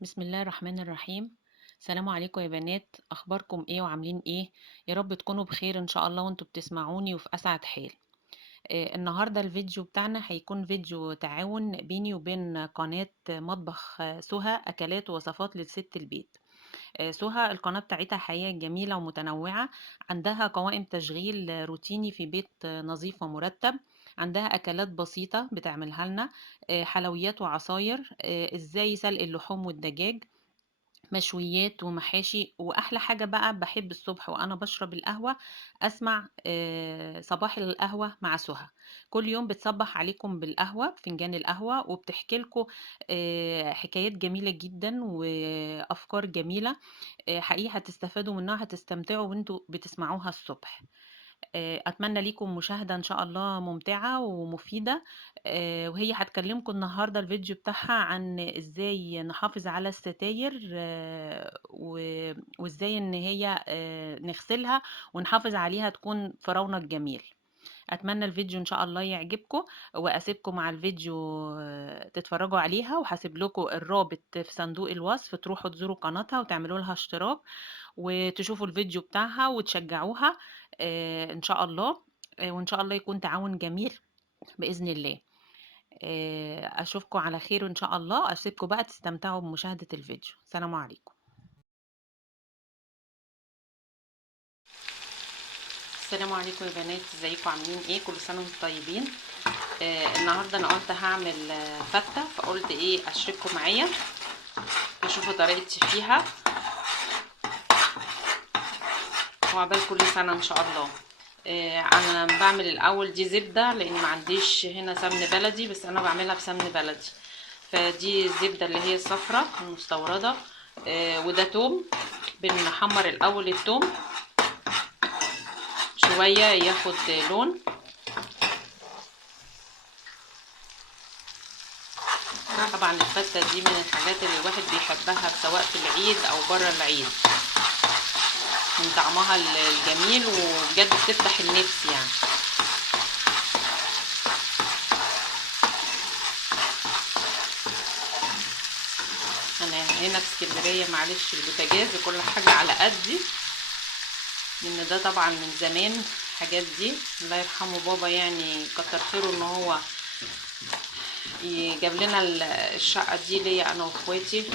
بسم الله الرحمن الرحيم. السلام عليكم يا بنات، اخباركم ايه وعاملين ايه؟ يا رب تكونوا بخير ان شاء الله وانتوا بتسمعوني وفي اسعد حال. النهارده الفيديو بتاعنا هيكون فيديو تعاون بيني وبين قناة مطبخ سهى اكلات ووصفات للست البيت. سهى القناة بتاعتها حقيقة جميلة ومتنوعة، عندها قوائم تشغيل روتيني في بيت نظيف ومرتب، عندها أكلات بسيطة بتعملها لنا، حلويات وعصاير، ازاي سلق اللحوم والدجاج، مشويات ومحاشي. واحلى حاجة بقى بحب الصبح وانا بشرب القهوة اسمع صباح القهوة مع سهى. كل يوم بتصبح عليكم بالقهوة بفنجان القهوة وبتحكي لكم حكايات جميلة جدا وافكار جميلة. حقيقي هتستفادوا منها، هتستمتعوا وانتوا بتسمعوها الصبح. أتمنى ليكم مشاهدة إن شاء الله ممتعة ومفيدة. وهي هتكلمكم النهاردة الفيديو بتاعها عن إزاي نحافظ على الستاير، وإزاي إن هي نغسلها ونحافظ عليها تكون في رونق جميل. أتمنى الفيديو إن شاء الله يعجبكم، وأسيبكم مع الفيديو تتفرجوا عليها، وهسيب لكم الرابط في صندوق الوصف تروحوا تزوروا قناتها وتعملوا لها اشتراك وتشوفوا الفيديو بتاعها وتشجعوها إن شاء الله. وإن شاء الله يكون تعاون جميل بإذن الله. أشوفكم على خير إن شاء الله. أسيبكم بقى تستمتعوا بمشاهدة الفيديو. السلام عليكم. السلام عليكم يا بنات، ازيكم عاملين ايه؟ كل سنة وانتم طيبين. النهاردة انا قلت هعمل فتة، فقلت ايه اشارككم معايا تشوفوا طريقتي فيها، وعقبال كل سنة ان شاء الله. انا بعمل الاول دي زبدة لان ما عنديش هنا سمن بلدي، بس انا بعملها بسمن بلدي. فدي الزبدة اللي هي الصفرة المستوردة. وده توم، بنحمر الاول التوم شوية ياخد لون. طبعا الفتة دي من الحاجات اللي الواحد بيحبها سواء في العيد او برا العيد، من طعمها الجميل وبجد بتفتح النفس يعني. انا هنا في اسكندريه، معلش البوتاجاز وكل حاجه على قدي، لان ده طبعا من زمان الحاجات دي. الله يرحمه بابا، يعني كتر خيره ان هو يجاب لنا الشقه دي ليا انا واخواتي.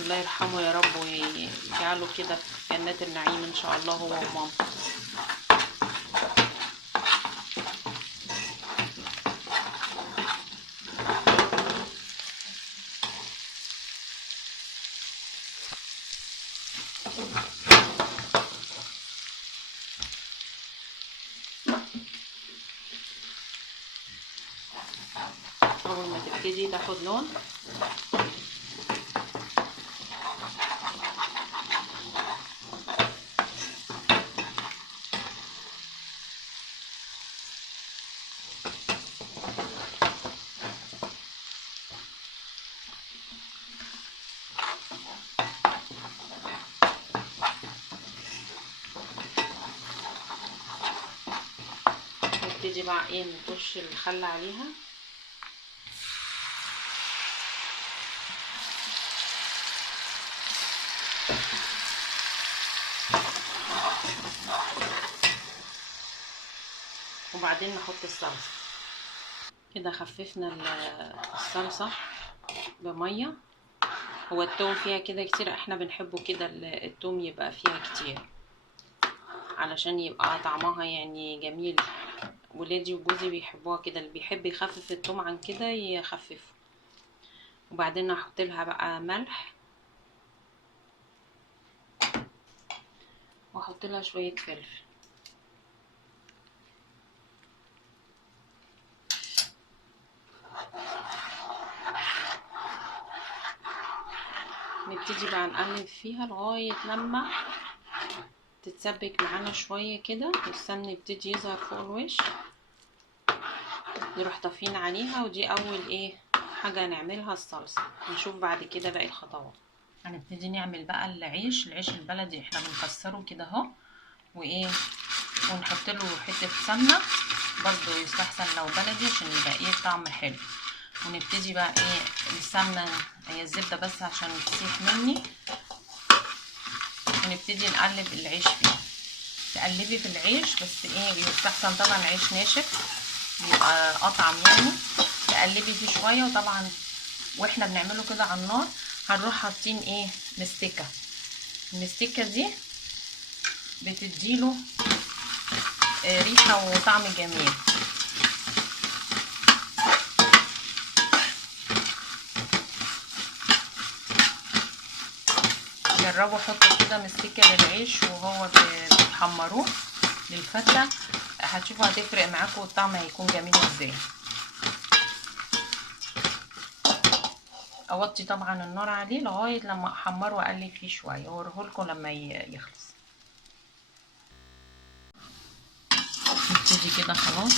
الله يرحمه يا رب ويجعله كده في جنات النعيم ان شاء الله هو وماما. اول ما تبتدي تاخد لون نبتدي بقى ايه نطش الخل عليها. وبعدين نحط الصلصه. كده خففنا الصلصه بميه. هو التوم فيها كده كتير، احنا بنحبه كده التوم يبقى فيها كتير علشان يبقى طعمها يعني جميل. ولادي وجوزي بيحبوها كده، اللي بيحب يخفف التوم عن كده يخففه. وبعدين هحط لها بقى ملح، واحط لها شويه فلفل. نبتدي بقى نقلب فيها لغايه لما تتسبك معانا شويه كده والسمن يبتدي يظهر فوق الوش. نروح طافين عليها، ودي اول ايه حاجه نعملها الصلصه. نشوف بعد كده باقي الخطوات. هنبتدي نعمل بقى العيش البلدي، احنا بنكسره كده اهو وايه، ونحط له حته سمنه برضو يستحسن لو بلدي عشان يبقى ايه طعم حلو. ونبتدي بقى ايه السمنه هي الزبده بس عشان تسيح مني، ونبتدي نقلب العيش فيه. تقلبي في العيش بس ايه يستحسن طبعا العيش ناشف يبقى اطعم يعني. تقلبي فيه شويه، وطبعا واحنا بنعمله كده على النار هنروح حاطين ايه مستكه. المستكه دي بتديله ريحه وطعم جميل. جربوا حطوا كده مستكه للعيش وهو بتحمروه للفته، هتشوفوا هتفرق معاكم والطعم هيكون جميل ازاي. اوطي طبعا النار عليه لغايه لما احمره واقلب فيه شويه واوريهولكم لما يخلص. نبتدي كده خلاص.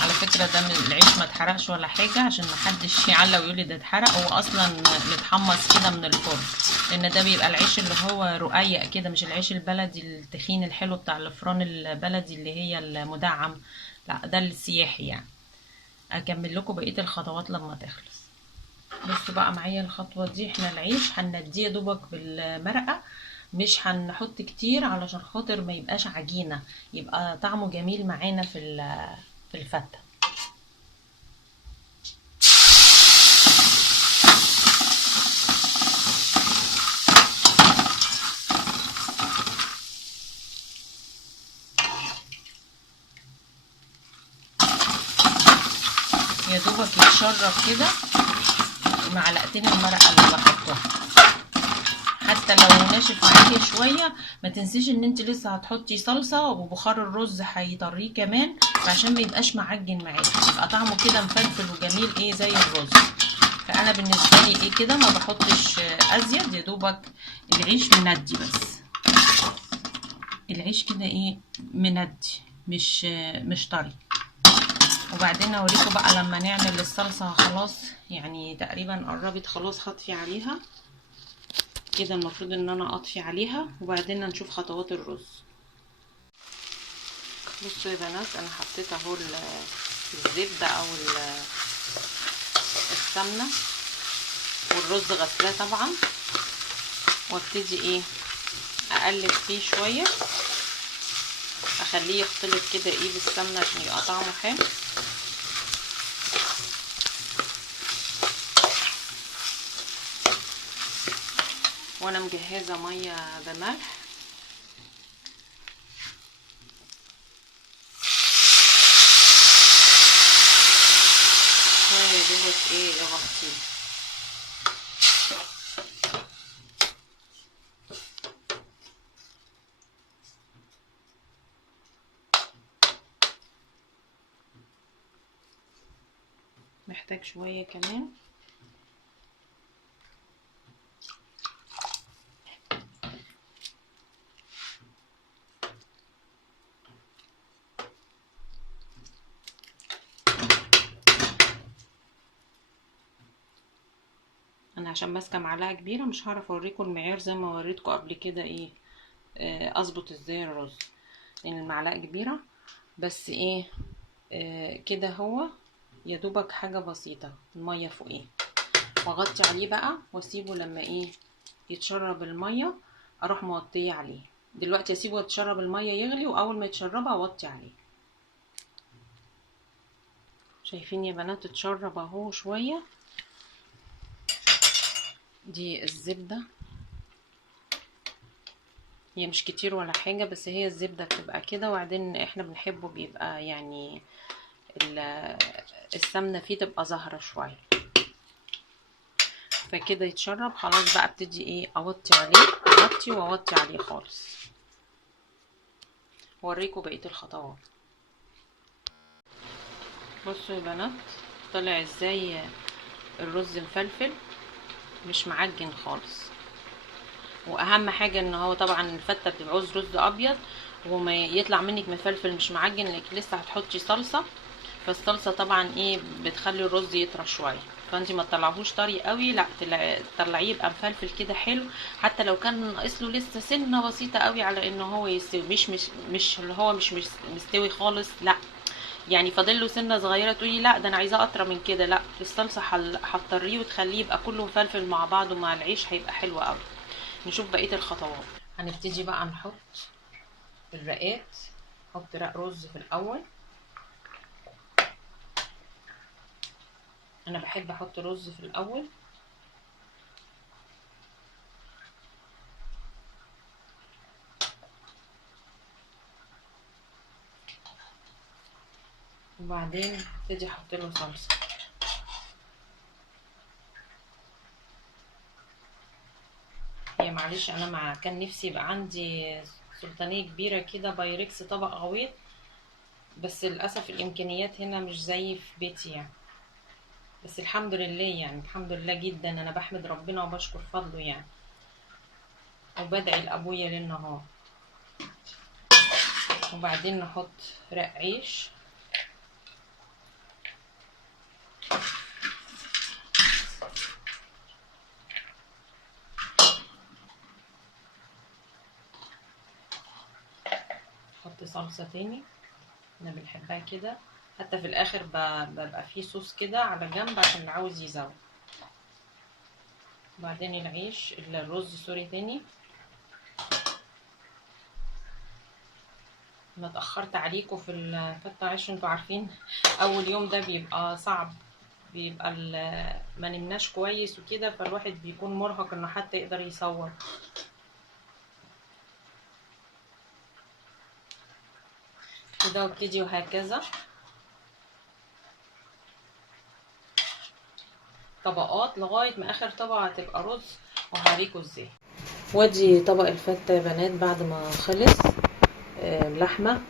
على فكره ده من العيش ما اتحرقش ولا حاجه عشان محدش يعلق ويقول لي ده اتحرق، هو اصلا متحمص كده من الفرن، لان ده بيبقى العيش اللي هو رقيق كده، مش العيش البلدي التخين الحلو بتاع الفران البلدي اللي هي المدعم، لا ده السياحي يعني. اكمل لكم بقيه الخطوات لما تخلص. بصوا بقى معايا الخطوه دي، احنا العيش هنديه دوبك بالمرقه، مش هنحط كتير علشان خاطر ما يبقاش عجينه، يبقى طعمه جميل معانا في الفته. يا دوبك يتشرب كده معلقتين المرقه اللي بحطها، حتى لو ناشف معاكي شويه ما تنسيش ان انت لسه هتحطي صلصه، وبخار الرز هيطريه كمان عشان ما يبقاش معجن معاكي، يبقى طعمه كده مفلفل وجميل ايه زي الرز. فانا بالنسبه لي ايه كده ما بحطش ازيد، يا دوبك العيش مندي بس، العيش كده ايه مندي مش طري. وبعدين اوريكم بقى لما نعمل الصلصه خلاص يعني تقريبا قربت خلاص هطفي عليها كده، المفروض ان انا اطفي عليها وبعدين نشوف خطوات الرز. بصوا يا بنات انا حطيت اهو الزبده او السمنه والرز غسلاه طبعا، وابتدي ايه اقلب فيه شويه اخليه يختلط كده ايه بالسمنه عشان يبقى طعمه حلو. وانا مجهزه ميه بملح شويه دوبك ايه اغطيه. محتاج شويه كمان. انا عشان ماسكه معلقه كبيره مش هعرف اوريكم المعيار زي ما وريتكم قبل كده ايه اظبط ازاي الرز، لان المعلقه كبيره. بس ايه كده هو يا دوبك حاجه بسيطه، الميه فوقيه واغطي عليه بقى واسيبه لما ايه يتشرب الميه اروح موطيه عليه. دلوقتي اسيبه يتشرب الميه يغلي، واول ما يتشربها اوطي عليه. شايفين يا بنات اتشرب اهو شويه. دي الزبده هي مش كتير ولا حاجة، بس هي الزبدة بتبقى كده، وبعدين احنا بنحبه بيبقى يعني السمنة فيه تبقى ظاهرة شوية. فكده يتشرب خلاص بقى ابتدي ايه اوطي عليه، اوطي واوطي عليه خالص. اوريكم بقية الخطوات. بصوا يا بنات طلع ازاي الرز مفلفل مش معجن خالص. واهم حاجه ان هو طبعا الفته بتعوز رز ابيض وما يطلع منك مفلفل مش معجن، لانك لسه هتحطي صلصه، فالصلصه طبعا ايه بتخلي الرز يطرى شويه، فانت ما تطلعهوش طري قوي، لا تطلعيه يبقى مفلفل كده حلو. حتى لو كان ناقص له لسه سنه بسيطه قوي على ان هو يستوي، مش اللي هو مش مستوي خالص، لا يعني فاضل له سنه صغيره تقولي لا ده انا عايزاه اطرى من كده، لا الصلصه هتطريه وتخليه يبقى كله مفلفل مع بعضه مع العيش، هيبقى حلو قوي. نشوف بقيه الخطوات. هنبتدي بقى نحط الرقات. نحط رق رز في الاول. انا بحب احط رز في الاول. وبعدين ابتدي احط له صلصه. هي معلش انا كان نفسي يبقى عندي سلطانيه كبيره كده بايركس طبق غويط، بس للاسف الامكانيات هنا مش زي في بيتي يعني. بس الحمد لله يعني، الحمد لله جدا، انا بحمد ربنا وبشكر فضله يعني، وبدعي لابويا ليل نهار. وبعدين نحط رق عيش. نحط صلصه تاني، احنا بنحبها كده. حتى في الاخر ببقى فيه صوص كده على جنب عشان اللي عاوز يزود. وبعدين العيش الرز سوري تاني. انا اتاخرت عليكم في الفتة عيش، انتوا عارفين اول يوم ده بيبقى صعب، بيبقى ما نمناش كويس وكده، فالواحد بيكون مرهق انه حتى يقدر يصور. كده وابتدي وهكذا طبقات لغايه ما اخر طبقه هتبقى رز، وهوريكم ازاي. وادي طبق الفتة يا بنات بعد ما خلص لحمه.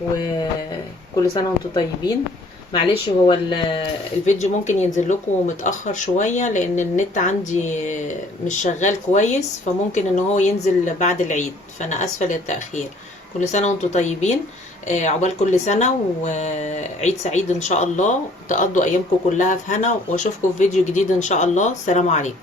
وكل سنه وانتم طيبين. معلش هو الفيديو ممكن ينزل لكم متاخر شويه لان النت عندي مش شغال كويس، فممكن ان هو ينزل بعد العيد، فانا اسفه للتاخير. كل سنه وانتم طيبين. عقبال كل سنه وعيد سعيد ان شاء الله، تقضوا ايامكم كلها في هنا، واشوفكم في فيديو جديد ان شاء الله. السلام عليكم.